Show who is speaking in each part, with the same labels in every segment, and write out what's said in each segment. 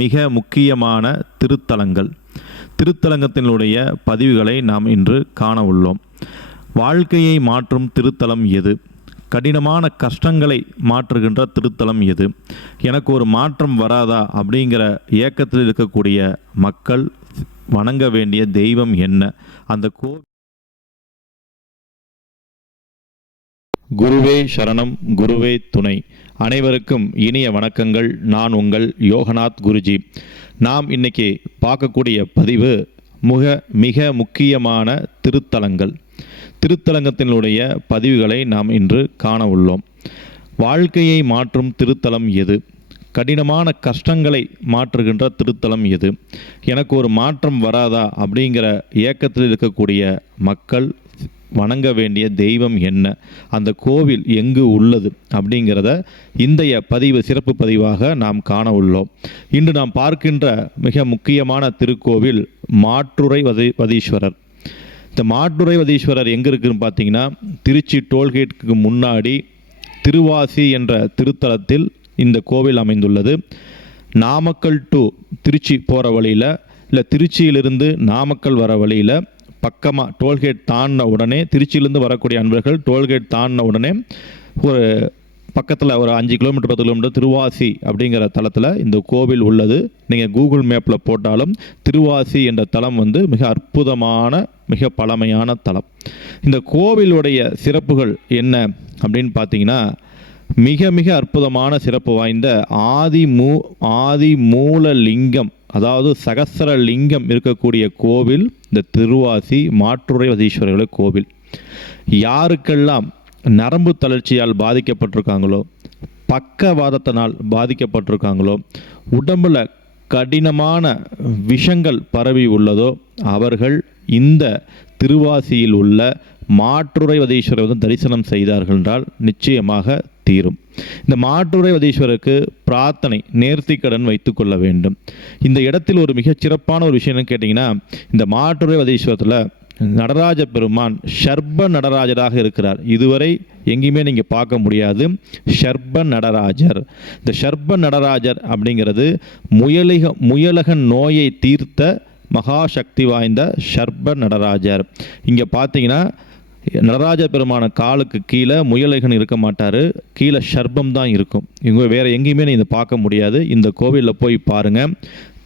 Speaker 1: மிக முக்கியமான திருத்தலங்கள். திருத்தலங்கத்தினுடைய பதிவுகளை நாம் இன்று காண உள்ளோம் வாழ்க்கையை மாற்றும் திருத்தலம் எது? கடினமான கஷ்டங்களை மாற்றுகின்ற திருத்தலம் எது? எனக்கு ஒரு மாற்றம் வராதா? அப்படிங்கிற ஏக்கத்தில் இருக்கக்கூடிய மக்கள் வணங்க வேண்டிய தெய்வம் என்ன? அந்த கோ குருவே சரணம் குருவே துணை. அனைவருக்கும் இனிய வணக்கங்கள். நான் உங்கள் யோகநாத் குருஜி. நாம் இன்னைக்கு பார்க்கக்கூடிய பதிவு மிக மிக முக்கியமான திருத்தலங்கள். திருத்தலங்கத்தினுடைய பதிவுகளை நாம் இன்று காண உள்ளோம். வாழ்க்கையை மாற்றும் திருத்தலம் எது? கடினமான கஷ்டங்களை மாற்றுகின்ற திருத்தலம் எது? எனக்கு ஒரு மாற்றம் வராதா? அப்படிங்கிற ஏக்கத்தில் இருக்கக்கூடிய மக்கள் வணங்க வேண்டிய தெய்வம் என்ன? அந்த கோவில் எங்கு உள்ளது? அப்படிங்கிறத இந்தைய பதிவு சிறப்பு பதிவாக நாம் காண உள்ளோம். இன்று நாம் பார்க்கின்ற மிக முக்கியமான திருக்கோவில் மாற்றுரை வதி வதீஸ்வரர். இந்த மாற்றுரை வதீஸ்வரர் எங்கே இருக்குன்னு பார்த்தீங்கன்னா திருச்சி டோல்கேட்டுக்கு முன்னாடி திருவாசி என்ற திருத்தலத்தில் இந்த கோவில் அமைந்துள்ளது. நாமக்கல் டு திருச்சி போகிற வழியில் இல்லை திருச்சியிலிருந்து நாமக்கல் வர வழியில் பக்கமாக டோல்கேட் தாண்டின உடனே திருச்சியிலேருந்து வரக்கூடிய அன்பர்கள் டோல்கேட் தாண்டின உடனே ஒரு பக்கத்தில் ஒரு அஞ்சு கிலோமீட்டர் பத்து கிலோமீட்டர் திருவாசி அப்படிங்கிற தளத்தில் இந்த கோவில் உள்ளது. நீங்கள் கூகுள் மேப்பில் போட்டாலும் திருவாசி என்ற தலம் வந்து மிக அற்புதமான மிக பழமையான தலம் இந்த கோவிலுடைய சிறப்புகள் என்ன அப்படின்னு பார்த்தீங்கன்னா மிக மிக அற்புதமான சிறப்பு வாய்ந்த ஆதி மூ ஆதி மூல லிங்கம் அதாவது சகசர லிங்கம் இருக்கக்கூடிய கோவில் இந்த திருவாசி மாற்றுரை வதீஸ்வரர்கள் கோவில். யாருக்கெல்லாம் நரம்பு தளர்ச்சியால் பாதிக்கப்பட்டிருக்காங்களோ பக்கவாதத்தினால் பாதிக்கப்பட்டிருக்காங்களோ உடம்பில் கடினமான விஷங்கள் பரவி உள்ளதோ அவர்கள் இந்த திருவாசியில் உள்ள மாற்றுரை வதீஸ்வரர் வந்து தரிசனம் செய்தார்கள் என்றால் நிச்சயமாக தீரும். இந்த மாற்றுரை வதீஸ்வரருக்கு பிரார்த்தனை நேர்த்திக்கடன் வைத்துக்கொள்ள வேண்டும். இந்த இடத்தில் ஒரு மிகச் சிறப்பான ஒரு விஷயம் கேட்டிங்கன்னா இந்த மாற்றுரை வதீஸ்வரத்தில் நடராஜ பெருமான் ஷர்ப நடராஜராக இருக்கிறார். இதுவரை எங்கேயுமே நீங்கள் பார்க்க முடியாது. ஷர்ப நடராஜர். இந்த ஷர்ப நடராஜர் அப்படிங்கிறது முயலிக முயலகன் நோயை தீர்த்த மகாசக்தி வாய்ந்த ஷர்ப நடராஜர். இங்கே பார்த்தீங்கன்னா நடராஜ பெருமான காலுக்கு கீழே முயலகன் இருக்க மாட்டார். கீழே ஷர்பம் தான் இருக்கும். இங்கே வேறு எங்கேயுமே நீ இதை பார்க்க முடியாது. இந்த கோவிலில் போய் பாருங்கள்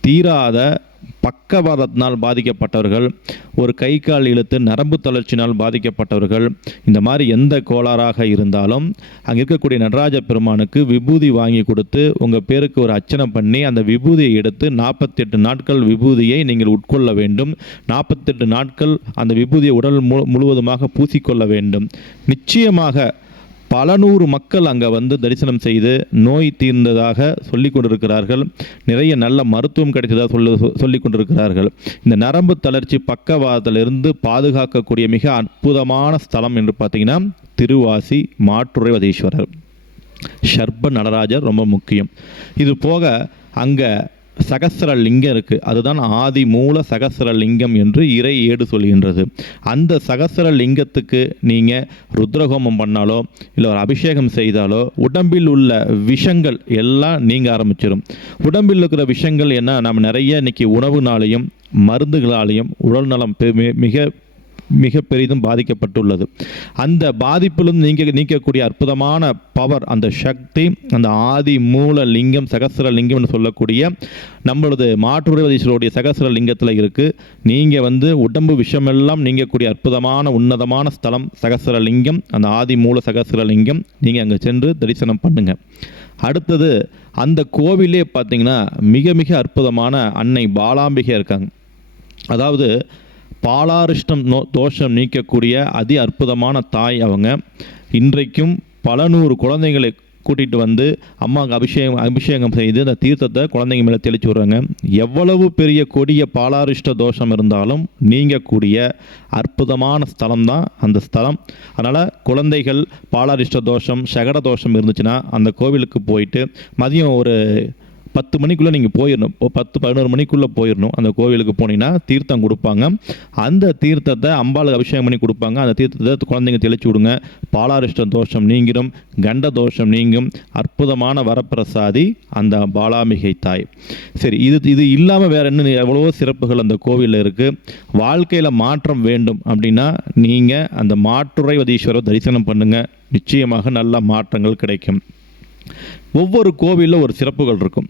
Speaker 1: தீராத பக்கவாதத்தினால் பாதிக்கப்பட்டவர்கள் ஒரு கை கால் இழுத்து நரம்பு தளர்ச்சினால் பாதிக்கப்பட்டவர்கள் இந்த மாதிரி எந்த கோளாறாக இருந்தாலும் அங்கே இருக்கக்கூடிய நடராஜ பெருமானுக்கு விபூதி வாங்கி கொடுத்து உங்கள் பேருக்கு ஒரு அர்ச்சனை பண்ணி அந்த விபூதியை எடுத்து நாற்பத்தெட்டு நாட்கள் விபூதியை நீங்கள் உட்கொள்ள வேண்டும். நாற்பத்தெட்டு நாட்கள் அந்த விபூதியை உடல் மு முழுவதுமாக பூசிக்கொள்ள வேண்டும். நிச்சயமாக பல நூறு மக்கள் அங்கே வந்து தரிசனம் செய்து நோய் தீர்ந்ததாக சொல்லி கொண்டிருக்கிறார்கள். நிறைய நல்ல மருத்துவம் கிடைத்ததாக சொல்ல சொல்லி கொண்டிருக்கிறார்கள். இந்த நரம்பு தளர்ச்சி பக்கவாதத்திலிருந்து பாதுகாக்கக்கூடிய மிக அற்புதமான ஸ்தலம் என்று பார்த்தீங்கன்னா திருவாசி மாற்றுரைவதீஸ்வரர் ஷர்ப நடராஜர் ரொம்ப முக்கியம். இது போக அங்கே சகசரலிங்கம் இருக்குது அதுதான் ஆதி மூல சகசரலிங்கம் என்று இறை ஏடு சொல்கின்றது. அந்த சகசரலிங்கத்துக்கு நீங்கள் ருத்ரஹோமம் பண்ணாலோ இல்லை ஒரு அபிஷேகம் செய்தாலோ உடம்பில் உள்ள விஷங்கள் எல்லாம் நீங்க ஆரம்பிச்சிடும் உடம்பில் இருக்கிற விஷங்கள் என்ன? நம்ம நிறைய இன்னைக்கு உணவுனாலையும் மருந்துகளாலையும் உடல் நலம் மிக மிக பெரிதும் பாதிக்கப்பட்டுள்ளது. அந்த பாதிப்பிலிருந்து நீங்க நீக்கக்கூடிய அற்புதமான பவர் அந்த சக்தி அந்த ஆதி மூல லிங்கம் சகசர லிங்கம்னு சொல்லக்கூடிய நம்மளது மாற்றுவதீஸ்வருடைய சகசர லிங்கத்தில் இருக்குது நீங்கள் வந்து உடம்பு விஷமெல்லாம் நீங்கக்கூடிய அற்புதமான உன்னதமான ஸ்தலம் சகசர லிங்கம் அந்த ஆதி மூல சகசர லிங்கம் நீங்கள் அங்கே சென்று தரிசனம் பண்ணுங்கள் அடுத்தது அந்த கோவிலே பார்த்தீங்கன்னா மிக மிக அற்புதமான அன்னை பாலாம்பிகை இருக்காங்க. அதாவது பாலாரிஷ்டம் நோ தோஷம் நீக்கக்கூடிய அதி அற்புதமான தாய் அவங்க. இன்றைக்கும் பல நூறு குழந்தைகளை கூட்டிகிட்டு வந்து அம்மாவுக்கு அபிஷேகம் அபிஷேகம் செய்து அந்த தீர்த்தத்தை குழந்தைங்க மேலே தெளிச்சு விட்றாங்க. எவ்வளவு பெரிய கொடிய பாலாரிஷ்ட தோஷம் இருந்தாலும் நீங்கக்கூடிய அற்புதமான ஸ்தலம் தான் அந்த ஸ்தலம். அதனால் குழந்தைகள் பாலாரிஷ்ட தோஷம் சகட தோஷம் இருந்துச்சுன்னா அந்த கோவிலுக்கு போயிட்டு மதியம் ஒரு பத்து மணிக்குள்ளே நீங்கள் போயிடணும் இப்போ பத்து பதினோரு மணிக்குள்ளே போயிடணும் அந்த கோவிலுக்கு போனீங்கன்னா தீர்த்தம் கொடுப்பாங்க. அந்த தீர்த்தத்தை அம்பாளுக்கு அபிஷேகம் பண்ணி கொடுப்பாங்க. அந்த தீர்த்தத்தை குழந்தைங்க தெளிச்சு விடுங்க. பாலாரிஷ்டம் தோஷம் நீங்கிடும் கண்ட தோஷம் நீங்கும். அற்புதமான வரப்பிரசாதி அந்த பாலாமிகை தாய். சரி இது இது இல்லாமல் வேறு என்ன எவ்வளவோ சிறப்புகள் அந்த கோவிலில் இருக்குது வாழ்க்கையில் மாற்றம் வேண்டும் அப்படின்னா நீங்கள் அந்த மாற்றுரை வதீஸ்வரர் தரிசனம் பண்ணுங்கள் நிச்சயமாக நல்ல மாற்றங்கள் கிடைக்கும். ஒவ்வொரு கோவிலில் ஒரு சிறப்புகள் இருக்கும்.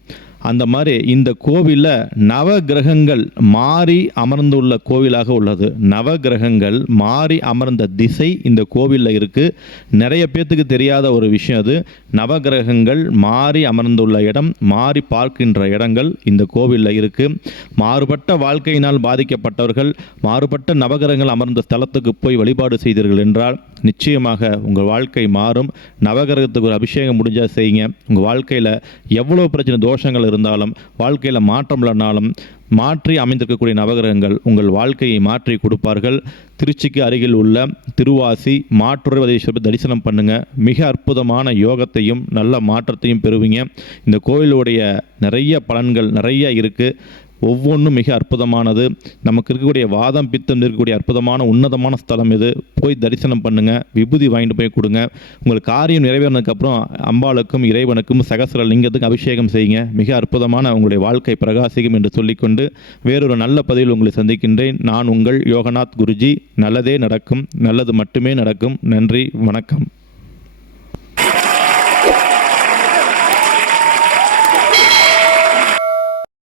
Speaker 1: அந்த மாதிரி இந்த கோவிலில் நவ கிரகங்கள் மாறி அமர்ந்துள்ள கோவிலாக உள்ளது. நவ கிரகங்கள் மாறி அமர்ந்த திசை இந்த கோவிலில் இருக்குது நிறைய பேர்த்துக்கு தெரியாத ஒரு விஷயம் அது. நவகிரகங்கள் மாறி அமர்ந்துள்ள இடம் மாறி பார்க்கின்ற இடங்கள் இந்த கோவிலில் இருக்குது மாறுபட்ட வாழ்க்கையினால் பாதிக்கப்பட்டவர்கள் மாறுபட்ட நவகிரகங்கள் அமர்ந்த ஸ்தலத்துக்கு போய் வழிபாடு செய்தீர்கள் என்றால் நிச்சயமாக உங்கள் வாழ்க்கை மாறும். நவகிரகத்துக்கு ஒரு அபிஷேகம் முடிஞ்சால் செய்யுங்க. உங்கள் வாழ்க்கையில் எவ்வளோ பிரச்சனை தோஷங்கள் இருந்தாலும் வாழ்க்கையில் மாற்றம் இல்லைனாலும் மாற்றி அமைந்திருக்கக்கூடிய நவகிரகங்கள் உங்கள் வாழ்க்கையை மாற்றி கொடுப்பார்கள். திருச்சிக்கு அருகில் உள்ள திருவாசி மாற்றுரைவதீஸ்வரர் தரிசனம் பண்ணுங்க. மிக அற்புதமான யோகத்தையும் நல்ல மாற்றத்தையும் பெறுவீங்க. இந்த கோயிலுடைய நிறைய பலன்கள் நிறைய இருக்குது ஒவ்வொன்றும் மிக அற்புதமானது. நமக்கு இருக்கக்கூடிய வாதம் பித்தம் இருக்கக்கூடிய அற்புதமான உன்னதமான ஸ்தலம் இது. போய் தரிசனம் பண்ணுங்கள் விபூதி வாங்கிட்டு போய் கொடுங்க. உங்களுக்கு காரியம் நிறைவேறினதுக்கப்புறம் அம்பாளுக்கும் இறைவனுக்கும் சகசர லிங்கத்துக்கும் அபிஷேகம் செய்யுங்க. மிக அற்புதமான உங்களுடைய வாழ்க்கை பிரகாசிக்கும் என்று சொல்லிக்கொண்டு வேறொரு நல்ல பதிவில் உங்களை சந்திக்கின்றேன். நான் உங்கள் யோகநாத் குருஜி. நல்லதே நடக்கும் நல்லது மட்டுமே நடக்கும். நன்றி வணக்கம்.